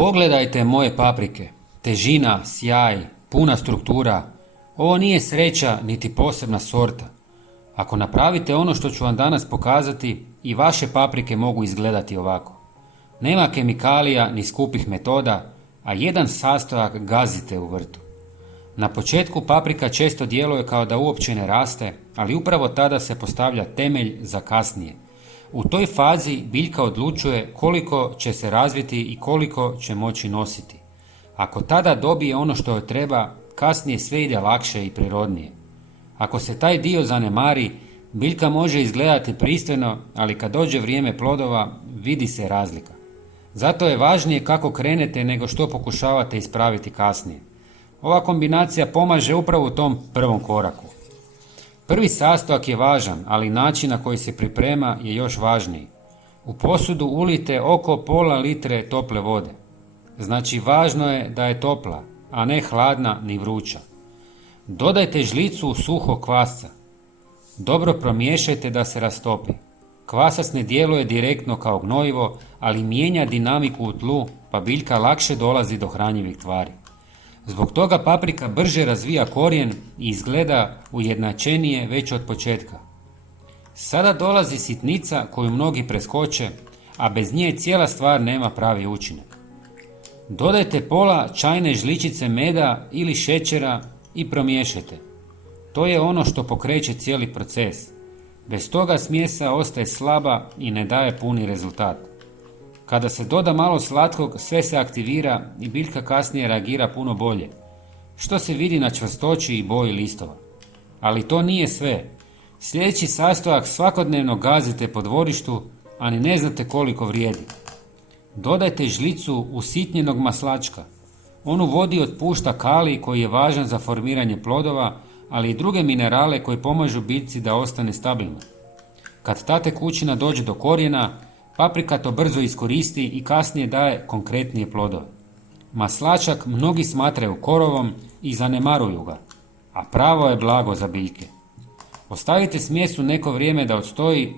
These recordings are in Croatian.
Pogledajte moje paprike, težina, sjaj, puna struktura. Ovo nije sreća niti posebna sorta. Ako napravite ono što ću vam danas pokazati, i vaše paprike mogu izgledati ovako. Nema kemikalija ni skupih metoda, a jedan sastojak gazite u vrtu. Na početku paprika često djeluje kao da uopće ne raste, ali upravo tada se postavlja temelj za kasnije. U toj fazi biljka odlučuje koliko će se razviti i koliko će moći nositi. Ako tada dobije ono što joj treba, kasnije sve ide lakše i prirodnije. Ako se taj dio zanemari, biljka može izgledati pristojno, ali kad dođe vrijeme plodova, vidi se razlika. Zato je važnije kako krenete nego što pokušavate ispraviti kasnije. Ova kombinacija pomaže upravo u tom prvom koraku. Prvi sastojak je važan, ali način na koji se priprema je još važniji. U posudu ulijte oko pola litre tople vode. Znači važno je da je topla, a ne hladna ni vruća. Dodajte žlicu suhog kvasca. Dobro promiješajte da se rastopi. Kvasac ne djeluje direktno kao gnojivo, ali mijenja dinamiku u tlu, pa biljka lakše dolazi do hranjivih tvari. Zbog toga paprika brže razvija korijen i izgleda ujednačenije već od početka. Sada dolazi sitnica koju mnogi preskoče, a bez nje cijela stvar nema pravi učinak. Dodajte pola čajne žličice meda ili šećera i promiješajte. To je ono što pokreće cijeli proces. Bez toga smjesa ostaje slaba i ne daje puni rezultat. Kada se doda malo slatkog, sve se aktivira i biljka kasnije reagira puno bolje, što se vidi na čvrstoći i boji listova. Ali to nije sve. Sljedeći sastojak svakodnevno gazite po dvorištu, a ni ne znate koliko vrijedi. Dodajte žlicu usitnjenog maslačka. On u vodi otpušta kalij koji je važan za formiranje plodova, ali i druge minerale koji pomažu biljci da ostane stabilna. Kad ta tekućina dođe do korijena, paprika to brzo iskoristi i kasnije daje konkretnije plodove. Maslačak mnogi smatraju korovom i zanemaruju ga, a pravo je blago za biljke. Ostavite smjesu neko vrijeme da odstoji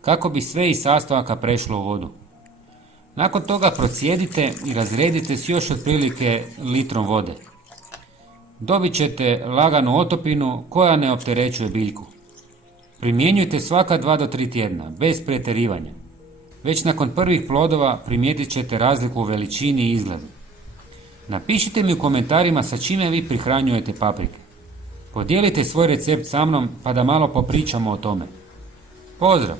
kako bi sve iz sastojaka prešlo u vodu. Nakon toga procijedite i razredite s još otprilike litrom vode. Dobit ćete laganu otopinu koja ne opterećuje biljku. Primjenjujte svaka 2 do 3 tjedna, bez pretjerivanja. Već nakon prvih plodova primijetit ćete razliku u veličini i izgledu. Napišite mi u komentarima sa čime vi prihranjujete paprike. Podijelite svoj recept sa mnom pa da malo popričamo o tome. Pozdrav!